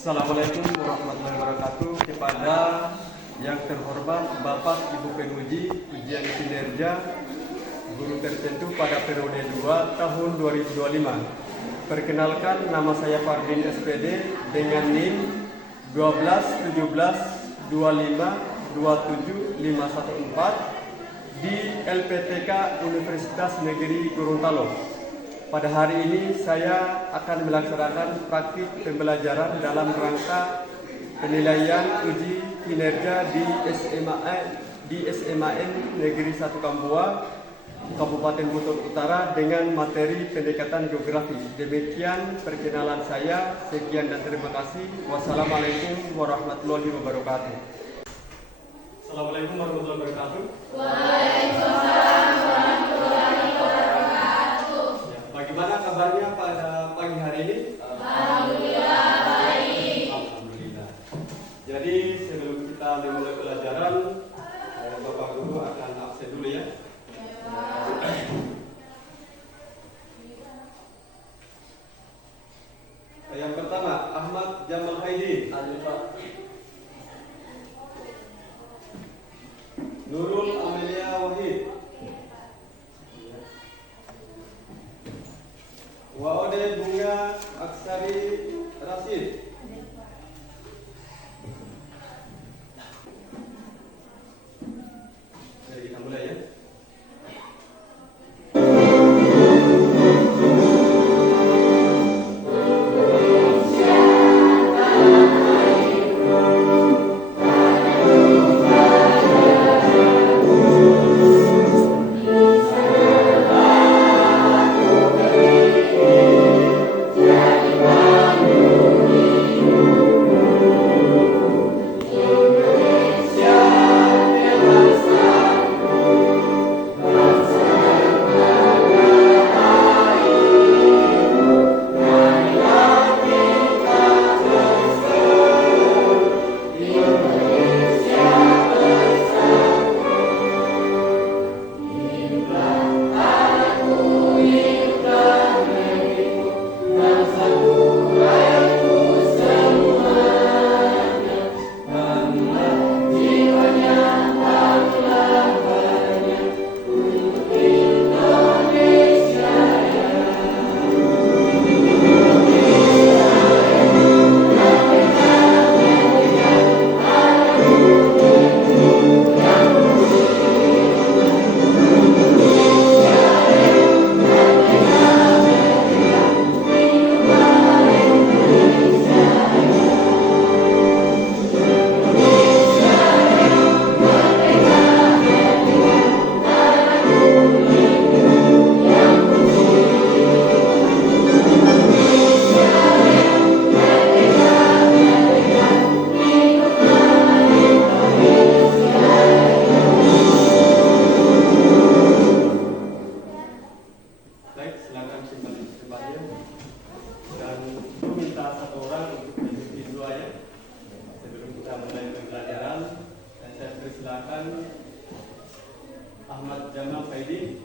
Assalamualaikum warahmatullahi wabarakatuh. Kepada yang terhormat Bapak Ibu Penguji Ujian Kinerja Guru Tertentu pada periode 2 tahun 2025. Perkenalkan, nama saya Fardin SPD dengan NIM 12152527514 di LPTK Universitas Negeri Gorontalo. Pada hari ini saya akan melaksanakan praktik pembelajaran dalam rangka penilaian uji kinerja di SMAN Negeri 1 Kampua, Kabupaten Buton Utara dengan materi pendekatan geografi. Demikian perkenalan saya. Sekian dan terima kasih. Wassalamualaikum warahmatullahi wabarakatuh. Assalamualaikum warahmatullahi wabarakatuh. Waalaikumsalam warahmatullahi wabarakatuh. Bagaimana kabarnya pada pagi hari ini? Alhamdulillah baik. Alhamdulillah. Jadi sebelum kita memulai pelajaran, Bapak Guru akan absen dulu ya. Yang pertama, Ahmad Jamal Haidi. Nurul Amelia Wahid. Waode Bunga Aksari Rasid. Jadi kita mulai ya. Ahmad Jamal Haidi.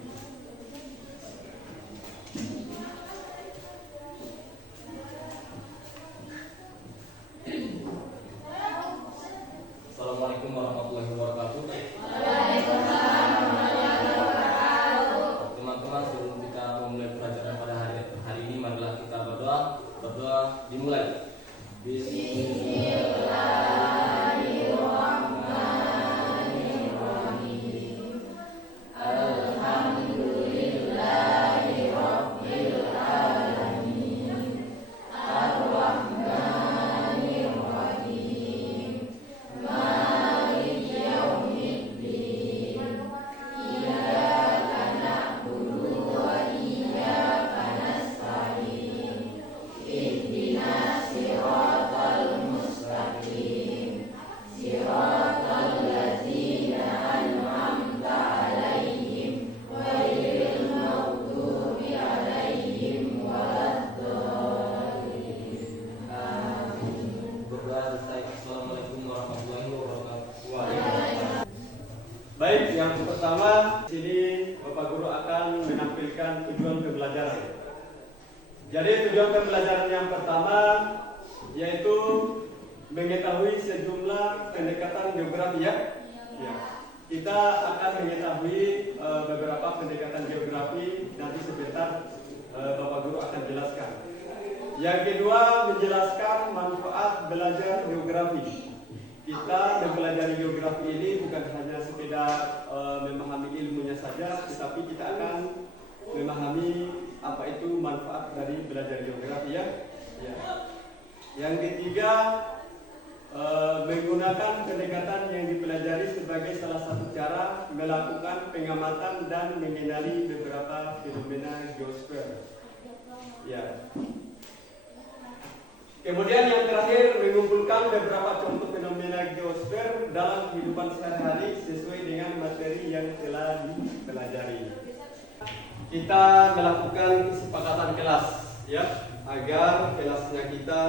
Assalamualaikum warahmatullahi wabarakatuh. Waalaikumsalam warahmatullahi wabarakatuh. Teman-teman, sebelum kita memulai pelajaran pada hari ini, marilah kita berdoa. Berdoa dimulai. Bismillahirrahmanirrahim. Alhamdulillahirabbil alamin. Ar-Rahmanirrahim. Maliki yaumiddin. Iyyaka na'budu wa iyyaka nasta'in. Ihdinas siratal mustaqim. Siratal ladzina an'amta 'alaihim ghairil maghdubi 'alaihim waladdallin. Amin. Berdoa selesai. Assalamualaikum warahmatullahi wabarakatuh. Baik, yang pertama sini Bapak Guru akan menampilkan tujuan pembelajaran. Jadi tujuan pembelajaran yang pertama yaitu mengetahui sejumlah pendekatan geografi ya. Ya. Kita akan mengetahui beberapa pendekatan geografi, nanti sebentar Bapak Guru akan jelaskan. Yang kedua, menjelaskan manfaat belajar geografi. Kita mempelajari geografi ini bukan hanya sekedar memahami ilmunya saja, tetapi kita akan memahami apa itu manfaat dari belajar geografi ya. Ya. Yang ketiga, menggunakan pendekatan yang dipelajari sebagai salah satu cara melakukan pengamatan dan mengenali beberapa fenomena geosfer. Ya. Kemudian yang terakhir, mengumpulkan beberapa contoh fenomena geosfer dalam kehidupan sehari-hari sesuai dengan materi yang telah dipelajari. Kita melakukan kesepakatan kelas ya, agar kelasnya kita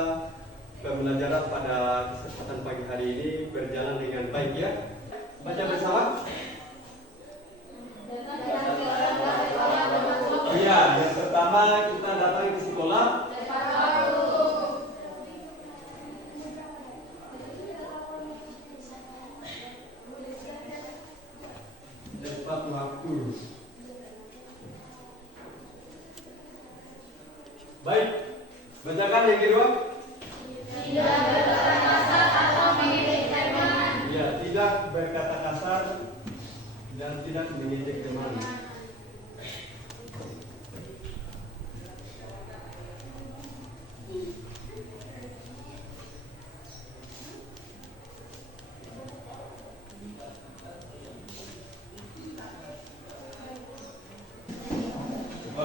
pembelajaran pada kesempatan pagi hari ini berjalan dengan baik ya. Baca bersama. Iya, yang pertama kita datang ke sekolah. Tepat waktu. Baik, bacakan yang kedua. Tidak berkata kasar atau mengejek teman. Ya, tidak berkata kasar dan tidak mengejek teman.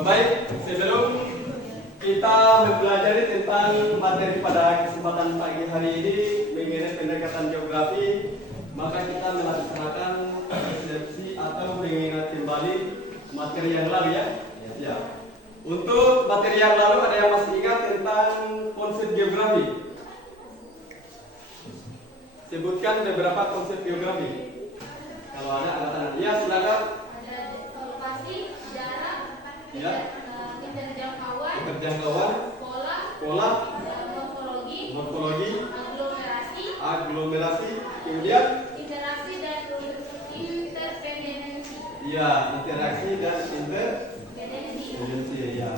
Baik, sebelum kita mempelajari tentang materi pada kesempatan pagi hari ini mengenai pendekatan geografi, maka kita melaksanakan resepsi atau mengingat kembali materi yang lalu ya. Ya. Untuk materi yang lalu ada yang masih ingat tentang konsep geografi? Sebutkan beberapa konsep geografi. Kalau ada angkat tangan. Ya, silakan. Ada lokasi, jarak, Ya. keterjangkauan, Keterjangkauan, pola, morfologi, aglomerasi, kemudian interaksi dan interdependensi. ya, interaksi dan interdependensi ya.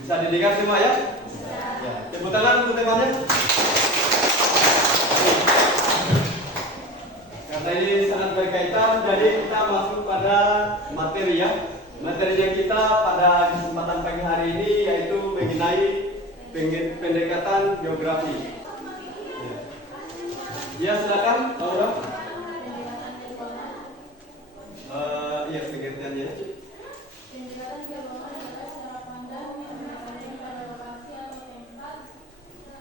Bisa didengar semua ya? Ya. Tepuk tangan untuk temannya. Karena ini sangat berkaitan, jadi kita masuk pada materi ya. Materinya kita pada kesempatan pagi hari ini yaitu mengenai pendekatan geografi. Ya, silakan, Laura. Iya, pengertiannya. Pendekatan geografi adalah cara pandang yang mengenai pada lokasi atau tempat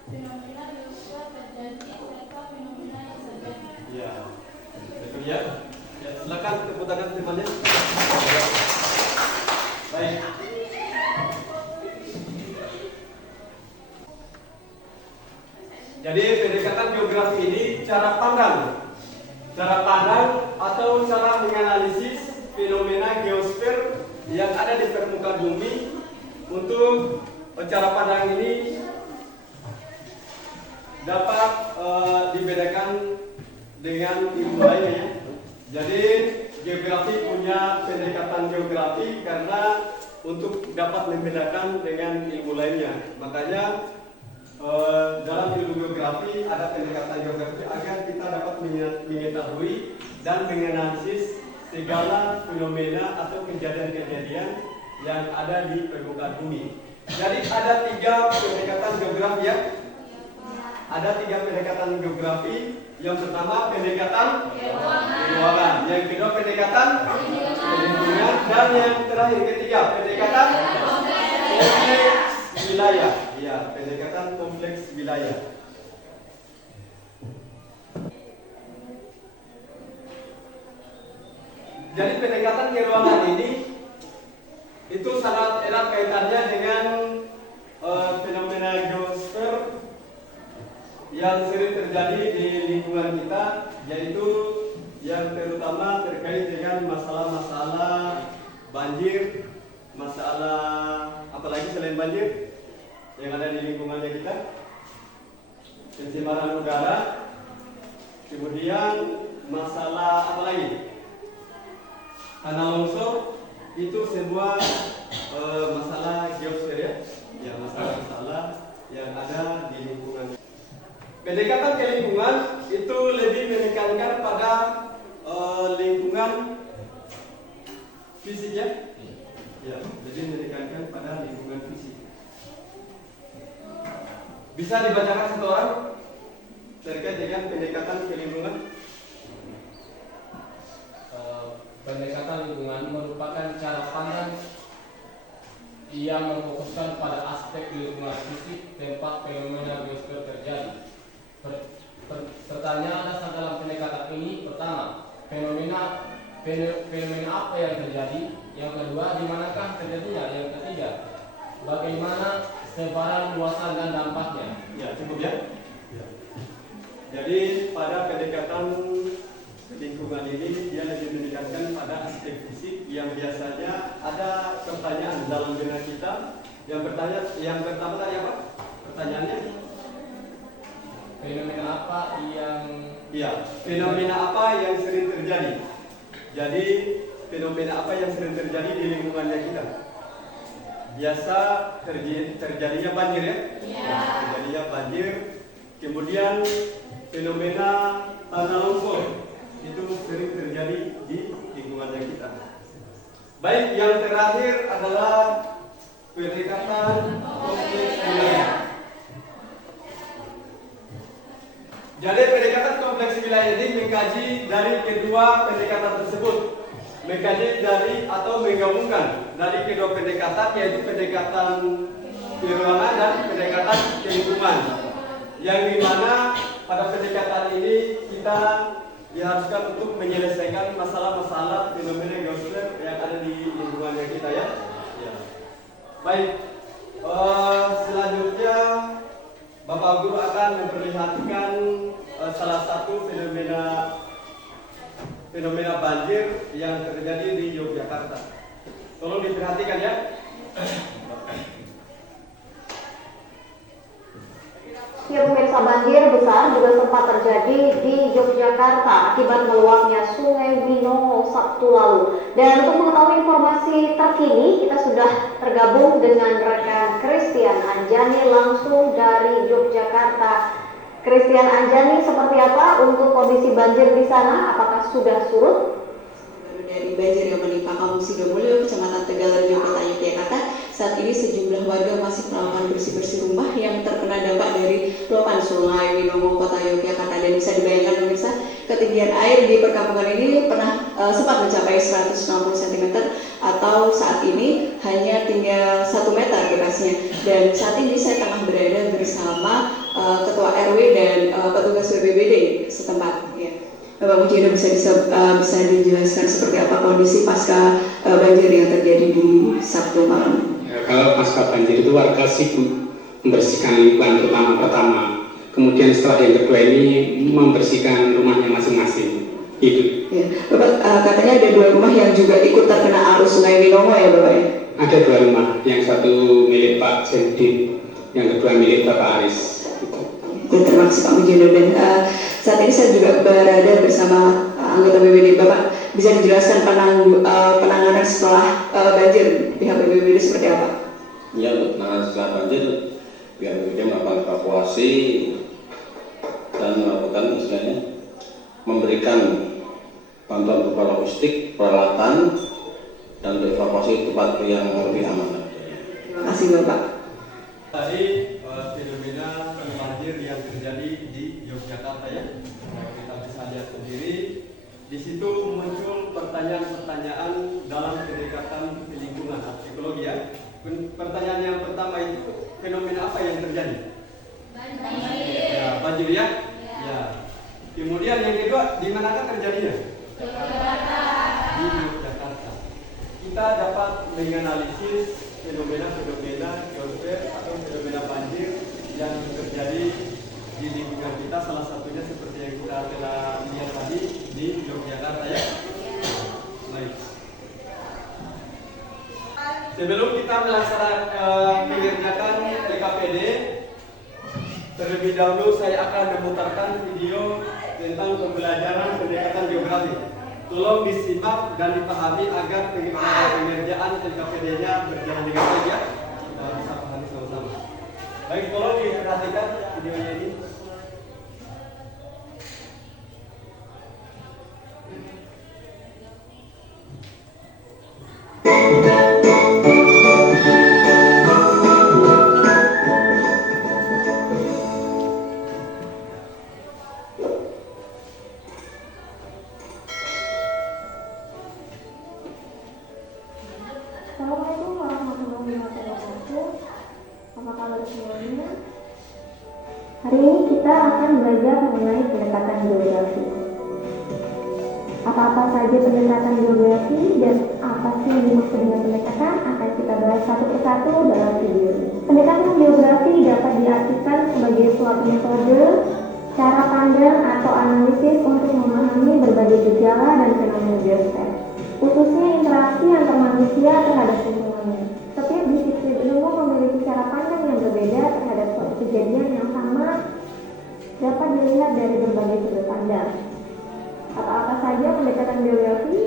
fenomena geosfer terjadi serta fenomena yang terjadi. Ya, betul ya. Ya, silakan tepuk tangan temannya. Baik. Jadi pendekatan geografi ini cara pandang atau cara menganalisis fenomena geosfer yang ada di permukaan bumi. Untuk cara pandang ini dapat dibedakan dengan ilmu lainnya. Jadi geografi punya pendekatan geografi karena untuk dapat membedakan dengan ilmu lainnya. Makanya dalam ilmu geografi ada pendekatan geografi agar kita dapat mengetahui dan menganalisis segala fenomena atau kejadian-kejadian yang ada di permukaan bumi. Jadi ada 3 pendekatan geografi ya. Ada 3 pendekatan geografi. Yang pertama pendekatan keuangan, yang kedua pendekatan lingkungan, dan yang terakhir ketiga pendekatan kompleks wilayah. Ya, pendekatan kompleks wilayah. Jadi pendekatan keuangan ini itu sangat erat kaitannya dengan fenomena geosfer yang sering terjadi di lingkungan kita, yaitu yang terutama terkait dengan masalah-masalah banjir, masalah apalagi selain banjir yang ada di lingkungannya kita. pencemaran udara, kemudian masalah apa lagi? Tanah longsor, itu semua masalah geosfer ya, ya masalah yang ada di lingkungan. Pendekatan ke lingkungan itu lebih menekankan pada lingkungan fisik ya, ya lebih menekankan pada lingkungan fisik. Bisa dibacakan satu orang terkait dengan pendekatan ke lingkungan? Pendekatan lingkungan merupakan cara pandang yang memfokuskan pada aspek lingkungan fisik tempat fenomena geosfer terjadi. Pertanyaan dasar dalam pendekatan ini: pertama, fenomena apa yang terjadi? Yang kedua, di manakah terjadinya? Yang ketiga, bagaimana sebaran, luasan dan dampaknya? Ya, cukup ya. Ya. Jadi pada pendekatan lingkungan ini dia lebih menekankan pada aspek fisik yang biasanya ada pertanyaan dalam benak kita. Yang pertama tadi apa? Pertanyaannya? Fenomena apa yang fenomena apa yang sering terjadi? Jadi fenomena apa yang sering terjadi di lingkungannya kita? Biasa terjadinya banjir ya? Ya. Terjadinya banjir. Kemudian fenomena tanah longsor itu sering terjadi di lingkungannya kita. Baik, yang terakhir adalah pendekatan kompleks wilayah. Jadi pendekatan kompleks wilayah ini mengkaji dari kedua pendekatan tersebut, mengkaji dari atau menggabungkan dari kedua pendekatan, yaitu pendekatan keruangan dan pendekatan lingkungan. Yang dimana pada pendekatan ini kita diharuskan untuk menyelesaikan masalah-masalah fenomena geosfer yang ada di lingkungannya kita ya. Ya. Baik, selanjutnya Bapak Guru akan memperlihatkan salah satu fenomena banjir yang terjadi di Yogyakarta. Tolong diperhatikan ya. Ya pemirsa, banjir besar juga sempat terjadi di Yogyakarta akibat meluapnya Sungai Winongo Sabtu lalu. Dan untuk mengetahui informasi terkini, kita sudah tergabung dengan rekan Christian Anjani langsung dari Yogyakarta. Christian Anjani, seperti apa untuk kondisi banjir di sana? Apakah sudah surut? Dari banjir yang menimpa Kampung Sidomulyo, Kecamatan Tegalan, Kota Yogyakarta, saat ini sejumlah warga masih melakukan bersih-bersih rumah yang terkena dampak dari luapan Sungai Winongo, Kota Yogyakarta. Dan bisa dibayangkan pemirsa, ketinggian air di perkampungan ini pernah sempat mencapai 160 cm atau saat ini hanya tinggal 1 meter derasnya. Dan saat ini saya tengah berada bersama Ketua RW dan petugas BPBD setempat. Ya. Bapak Mujiono bisa dijelaskan seperti apa kondisi pasca banjir yang terjadi di Sabtu malam? Ya, kalau pasca banjir itu warga sibuk membersihkan lingkungan pertama, kemudian setelah yang kedua ini membersihkan rumahnya masing-masing. Itu. Ya, Bapak katanya ada 2 rumah yang juga ikut terkena arus Sungai Winongo ya Bapak ya? Ada 2 rumah, yang satu milik Pak Zendin, yang kedua milik Bapak Aris. Dan terima kasih Pak Mujiono. Dan saat ini saya juga berada bersama anggota BPBD. Bapak bisa dijelaskan penanganan setelah banjir pihak BPBD seperti apa? Ya, untuk penanganan setelah banjir pihak BPBD melakukan evakuasi dan melakukan istilahnya memberikan bantuan berupa logistik, peralatan, dan untuk evakuasi tempat yang lebih aman. Terima kasih Bapak. Tadi fenomena banjir yang terjadi di Yogyakarta ya, kita bisa lihat sendiri. Di situ muncul pertanyaan-pertanyaan dalam pendekatan lingkungan atau ekologi ya. Pertanyaan yang pertama itu, fenomena apa yang terjadi? Banjir. Ya, banjir ya. Ya. Kemudian yang kedua, di manakah terjadinya? Di Yogyakarta. Kita dapat menganalisis fenomena geosfer atau fenomena banjir yang terjadi di lingkungan kita, salah satunya seperti yang kita telah lihat tadi di Yogyakarta ya. Baik. Sebelum kita mengerjakan LKPD, Terlebih dahulu saya akan memutarkan video tentang pembelajaran pendekatan geografi. Tolong disimak dan dipahami agar pengerjaan LKPD-nya berjalan dengan baik ya. Kita bisa pahami sama-sama. Baik, tolong diperhatikan videonya ini. Assalamualaikum warahmatullahi wabarakatuh. Apa kabar semuanya? Hari ini kita akan belajar mengenai pendekatan geografi. Apa-apa saja pendekatan geografi dan apa sih yang dimaksud dengan pendekatan akan kita bahas satu persatu dalam video ini. Pendekatan geografi dapat diartikan sebagai suatu metode, cara pandang atau analisis untuk memahami berbagai gejala dan fenomena geosfer, khususnya interaksi antar manusia terhadap lingkungannya. Setiap disiplin ilmu memiliki cara pandang yang berbeda terhadap suatu kejadian yang sama dapat dilihat dari berbagai sudut pandang. Apa-apa saja pendekatan geografi?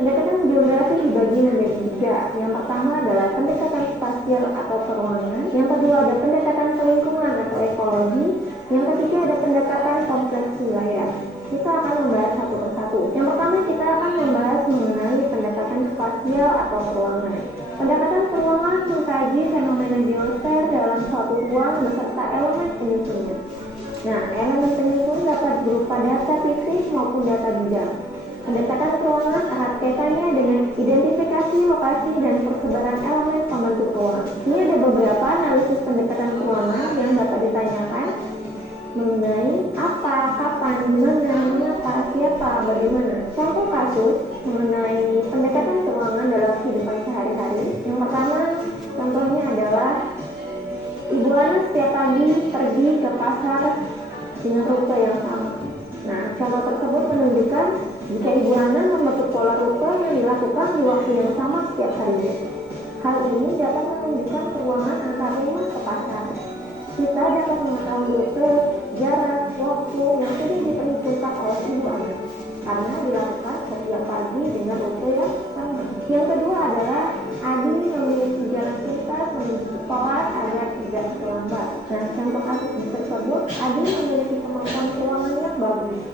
Pendekatan geografi dibagi menjadi tiga. Yang pertama adalah pendekatan spasial atau peruangan. Yang kedua ada pendekatan lingkungan atau ekologi. Yang ketiga ada pendekatan kompleks wilayah. Kita akan membahas satu persatu. Yang pertama kita akan membahas mengenai pendekatan spasial atau peruangan. Pendekatan peruangan mengkaji fenomena geosfer dalam suatu ruang beserta elemen penyusunnya. Nah, elemen penyusun dapat berupa data titik maupun data bidang. Pendekatan peruangan erat kaitannya dengan identifikasi lokasi dan persebaran elemen pembentuk ruang. Ini ada beberapa analisis pendekatan peruangan yang dapat ditanyakan mengenai apa, kapan, mana, mengapa, siapa, bagaimana. Contoh kasus mengenai pendekatan peruangan dalam kehidupan sehari-hari. Yang pertama, contohnya adalah Ibu Ana setiap pagi pergi ke pasar dengan rute yang sama. Nah, contoh tersebut menunjukkan jika Ibu Ana membentuk pola rute yang dilakukan di waktu yang sama setiap harinya. Hal ini dapat menunjukkan peruangan antar rumah ke pasar. Kita dapat mengetahui rute, jarak, waktu yang sudah diperhitungkan oleh Ibu Ana karena dilakukan setiap pagi dengan rute yang sama. Yang kedua adalah Adi memiliki jalan pintas menuju sekolah agar tidak terlambat. Nah, contoh kasus tersebut, Adi memiliki kemampuan keuangan yang bagus.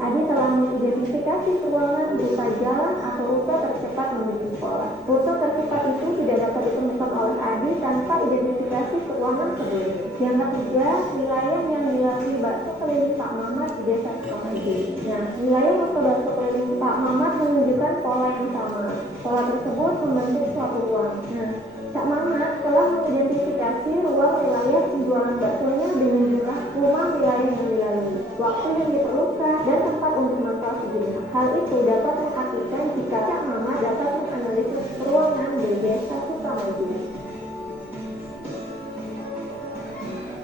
Adi telah mengidentifikasi keuangan berupa jalan atau rute tercepat menuju sekolah. Rute tercepat itu tidak dapat ditemukan oleh Adi tanpa identifikasi keuangan sebelumnya. Yang ketiga, wilayah yang dilalui bakso keliling Pak Mamat di desa Sukamaju. Nah, wilayah bakso keliling Pak Mamat menunjukkan pola yang sama. Pola tersebut membentuk suatu ruang. Nah, Cak Mamat telah mengidentifikasi ruang wilayah penjualan baksonya dengan jumlah rumah wilayah yang dilalui, waktu yang diperlukan, dan tempat untuk mangkal sejenak. Hal itu dapat mengartikan jika Cak Mamat dapat menganalisis ruangan di desa Sukamaju.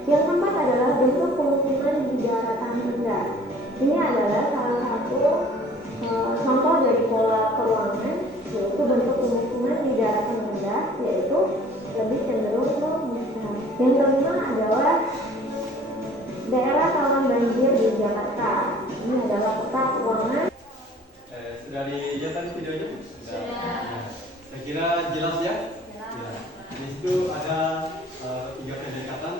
Yang keempat adalah bentuk pemukiman di daratan rendah. Ini adalah salah satu contoh dari pola peruangan, yaitu bentuk pemukiman di daratan rendah, yaitu lebih cenderung ke musnah. Yang kelima adalah daerah rawan banjir di Jakarta. Ini adalah peta peruangan. Sudah dilihat tadi videonya? Sudah. Saya kira jelas ya? Jelas. Di situ ada tiga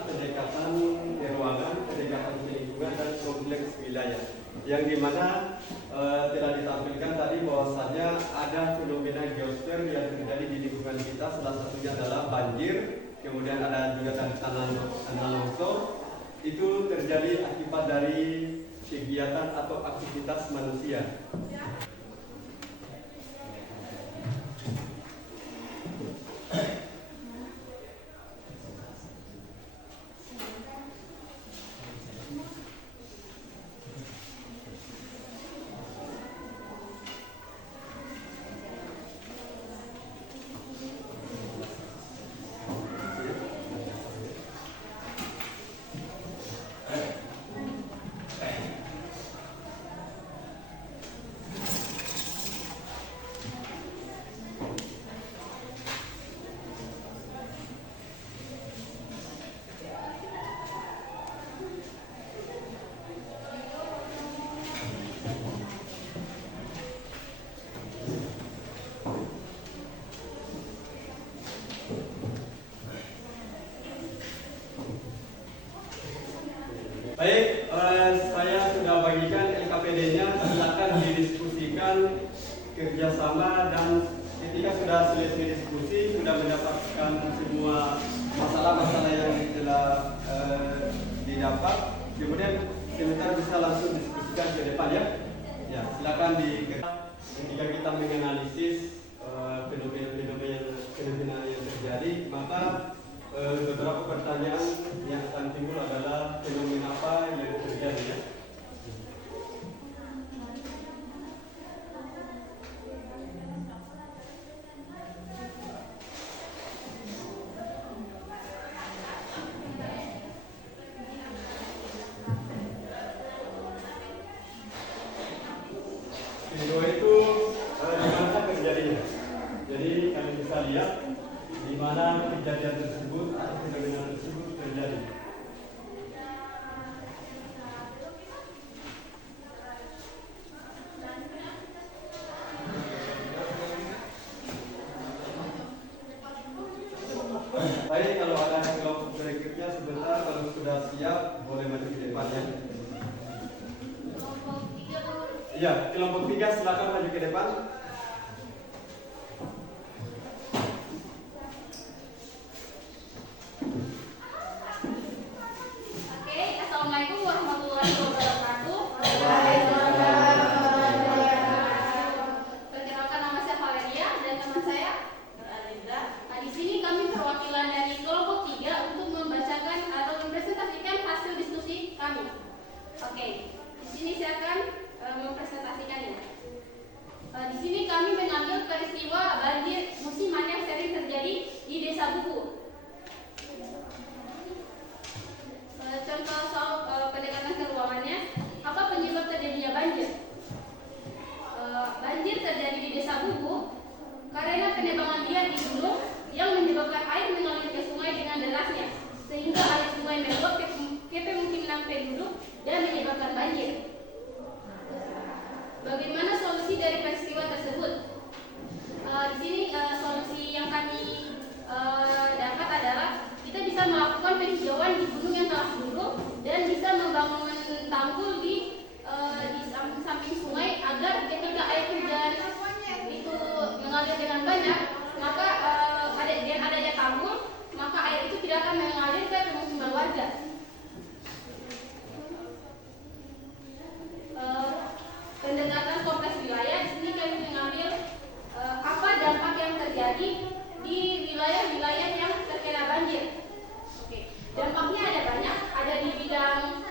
pendekatan ruangan, pendekatan lingkungan, dan kompleks wilayah. Yang dimana telah ditampilkan tadi bahwasanya ada fenomena geosfer yang terjadi di lingkungan kita, salah satunya adalah banjir, kemudian ada juga tanah longsor. Itu terjadi akibat dari kegiatan atau aktivitas manusia. Baik, saya sudah bagikan LKPD-nya, silakan didiskusikan kerjasama, dan ketika sudah selesai diskusi, sudah mendapatkan semua masalah-masalah yang telah didapat, kemudian sebentar bisa langsung diskusikan ke depan ya. Ya, silakan ketika kita menganalisis fenomena yang terjadi, maka beberapa pertanyaan yang akan timbul adalah fenomena apa yang terjadi ya. Video itu di mana terjadinya. Jadi kalian bisa lihat di mana kejadian tersebut atau fenomena tersebut terjadi. Baik, kalau ada kelompok berikutnya sebentar, kalau sudah siap boleh maju ke depan ya. Iya, kelompok 3 silakan maju ke depan. Oke, assalamualaikum warahmatullahi wabarakatuh. Perkenalkan, nama saya Valeria dan teman saya Aliza. Nah, di sini kami perwakilan dari kelompok 3 untuk membacakan atau mempresentasikan hasil diskusi kami. Oke, di sini saya akan mempresentasikannya. Di sini kami mengambil peristiwa banjir musiman yang sering terjadi di Desa Buku. Contoh soal pendekatan keuangannya, apa penyebab terjadinya banjir? Banjir terjadi di Desa Buku karena penebangan liar di gunung yang menyebabkan air mengalir ke sungai dengan derasnya, sehingga air sungai meluap ke pemukiman penduduk dan menyebabkan banjir. Bagaimana solusi dari peristiwa tersebut? Di sini solusi yang kami dapat adalah kita bisa melakukan penghijauan di gunung yang telah gundul dan bisa membangun tanggul di samping sungai agar ketika air hujan itu mengalir dengan banyak, maka dengan adanya tanggul, maka air itu tidak akan mengalir ke pemukiman warga. Pendekatan kompleks wilayah, di sini kami mengambil apa dampak yang terjadi di wilayah-wilayah yang terkena banjir. Oke, dampaknya ada banyak, ada di bidang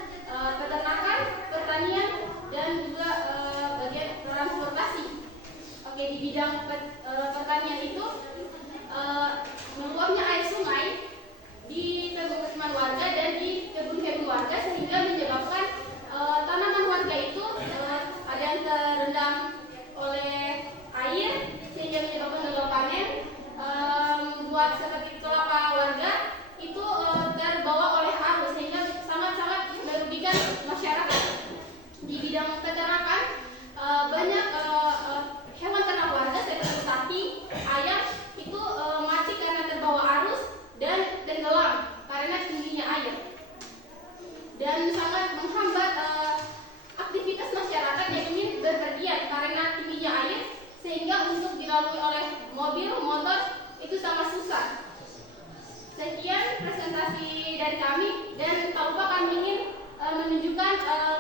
peternakan, pertanian, dan juga bagian transportasi. Oke, di bidang pertanian itu meluapnya air sungai di pemukiman warga dan di kebun-kebun warga, sehingga menyebabkan tanaman warga itu ada yang terendam oleh air sehingga menyebabkan gagal panen, membuat seperti kelapa warga itu terbawa oleh arus sehingga sangat-sangat merugikan masyarakat. Di bidang peternakan banyak hewan ternak warga seperti sapi, ayam itu mati karena terbawa arus dan tenggelam karena tingginya air, dan sangat menghambat aktivitas masyarakat yang ingin berpergian karena tingginya air, sehingga untuk dilalui oleh mobil, motor itu sangat susah. Sekian presentasi dari kami, dan tak lupa kami ingin menunjukkan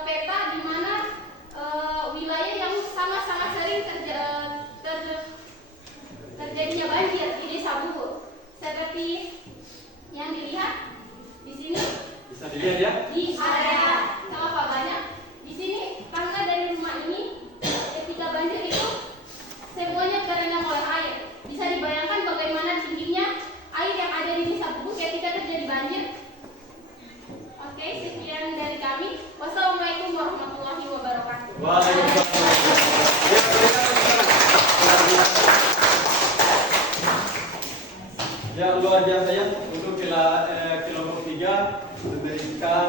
peta di mana wilayah yang sangat-sangat sering terjadinya banjir di Desa Buku. Seperti yang dilihat di sini. Bisa dilihat ya? Di area Kelapa Banyak. Di sini tangga dari rumah ini ketika banjir itu semuanya terendam oleh air. Bisa dibayangkan bagaimana tingginya air yang ada di Desa Buku ketika terjadi banjir. Oke, sekian dari kami. Wassalamualaikum warahmatullahi wabarakatuh. Waalaikumsalam. Ya, luar biasa ya untuk kelompok 3 memberikan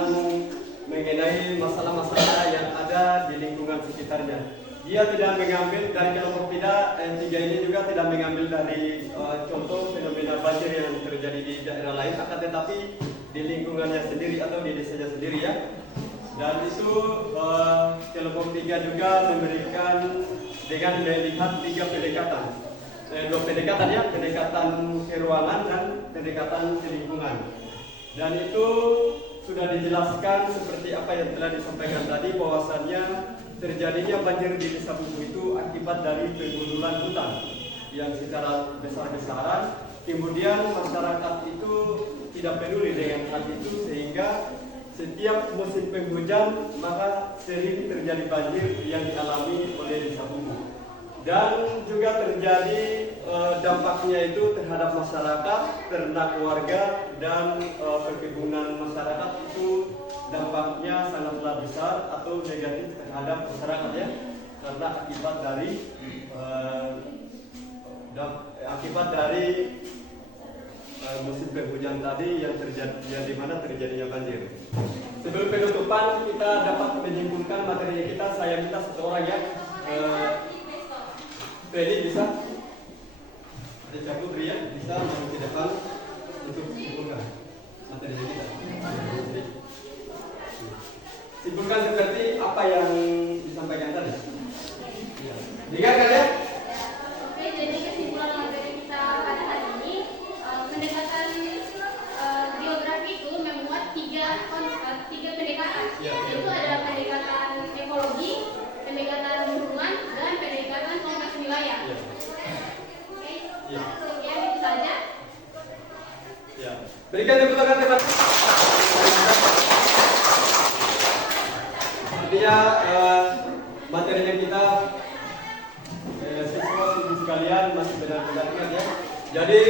mengenai masalah-masalah yang ada di lingkungan sekitarnya. Dia tidak mengambil dari kelompok 3 ini juga tidak mengambil dari contoh fenomena banjir yang terjadi di daerah lain, akan tetapi di lingkungannya sendiri atau di desanya sendiri ya. Dan itu kelompok 3 juga memberikan dengan melihat 3 pendekatan. 2 pendekatan ya, pendekatan ke ruangan dan pendekatan ke lingkungan. Dan itu sudah dijelaskan seperti apa yang telah disampaikan tadi, bahwasannya terjadinya banjir di Desa Bubu itu akibat dari pengundulan hutan yang secara besar-besaran. Kemudian masyarakat itu tidak peduli dengan hal itu, sehingga setiap musim penghujan maka sering terjadi banjir yang dialami oleh Desa Bubu. Dan juga terjadi dampaknya itu terhadap masyarakat, ternak warga, dan perkebunan masyarakat itu dampaknya sangatlah besar atau negatif terhadap masyarakat ya, karena akibat dari musim penghujan tadi yang terjadi, yang dimana terjadinya banjir. Sebelum penutupan kita dapat menyimpulkan materi kita, saya minta satu orang ya. Feli bisa? Ada Cakup Ria bisa masuk ke depan untuk simpulkan materi kita. Simpulkan seperti apa yang disampaikan tadi. Dengarkan ya. Oke, jadi kesimpulan materi kita pada hari ini, pendekatan geografi itu memuat tiga pendekatan, yaitu ada pendekatan ekologi, pendekatan lingkungan, dan pendekatan kompleks wilayah. Oke, sekian itu saja. Ya. Berikan tepuk tangan teman. Artinya materinya kita siswa-siswi sekalian masih benar-benar ingat ya. Jadi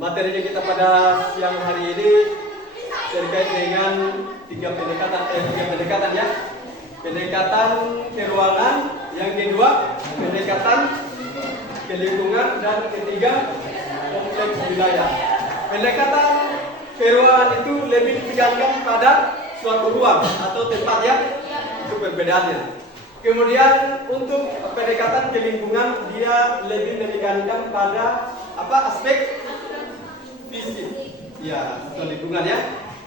materinya kita pada siang hari ini terkait dengan tiga pendekatan ya. Pendekatan ke ruangan, yang kedua pendekatan ke lingkungan, dan ketiga kompleks wilayah. Pendekatan ke ruangan itu lebih ditekankan pada suatu ruang atau tempat ya, itu perbedaannya. Kemudian untuk pendekatan ke lingkungan, dia lebih menekankan pada aspek fisik ya, atau lingkungan ya.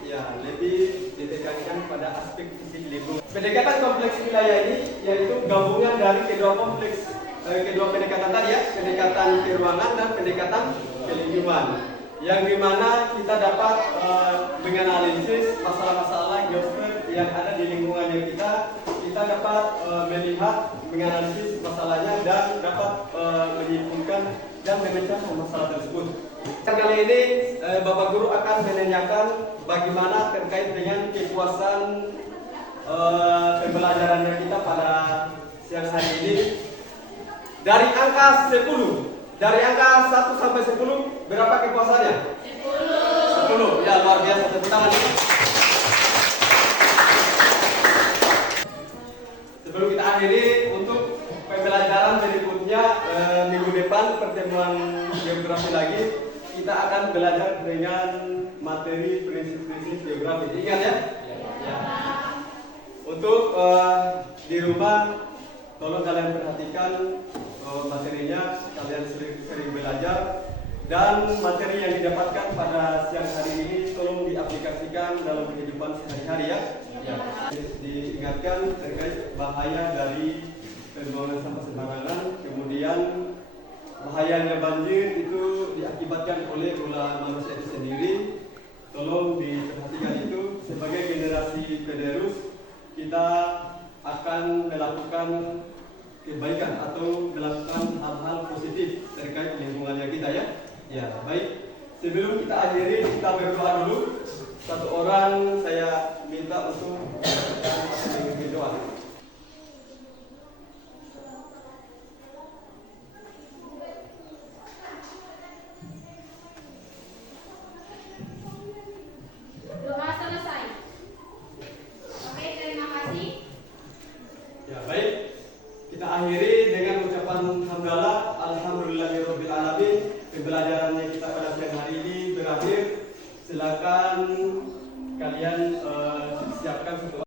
Ya, lebih ditekankan pada aspek fisik lingkungan. Pendekatan kompleks wilayah ini yaitu gabungan dari kedua pendekatan tadi ya, pendekatan ke ruangan dan pendekatan ke lingkungan. Yang dimana kita dapat menganalisis masalah-masalah geosfer yang ada di lingkungannya kita dapat melihat, menganalisis masalahnya, dan dapat menyimpulkan dan memecahkan masalah tersebut. Kali ini Bapak Guru akan menanyakan bagaimana terkait dengan kepuasan pembelajaran kita pada siang hari ini. Dari angka 10, dari angka 1 sampai 10, berapa kepuasannya? 10. Ya, luar biasa, tepuk tangan. Sebelum kita akhiri, untuk pembelajaran berikutnya minggu depan pertemuan geografi lagi, kita akan belajar dengan materi prinsip-prinsip geografi. Ingat ya? Ya. Untuk di rumah, tolong kalian perhatikan materinya, kalian sering belajar, dan materi yang didapatkan pada siang hari ini tolong diaplikasikan dalam kehidupan sehari-hari ya. Ya. Diingatkan terkait bahaya dari pembuangan sampah sembarangan, kemudian bahayanya banjir itu diakibatkan oleh ulah manusia itu sendiri. Tolong diperhatikan itu. Sebagai generasi penerus, kita akan melakukan kebaikan atau melakukan hal-hal positif terkait lingkungannya kita ya. Ya, baik. Sebelum kita akhiri, kita berdoa dulu. Satu orang saya minta untuk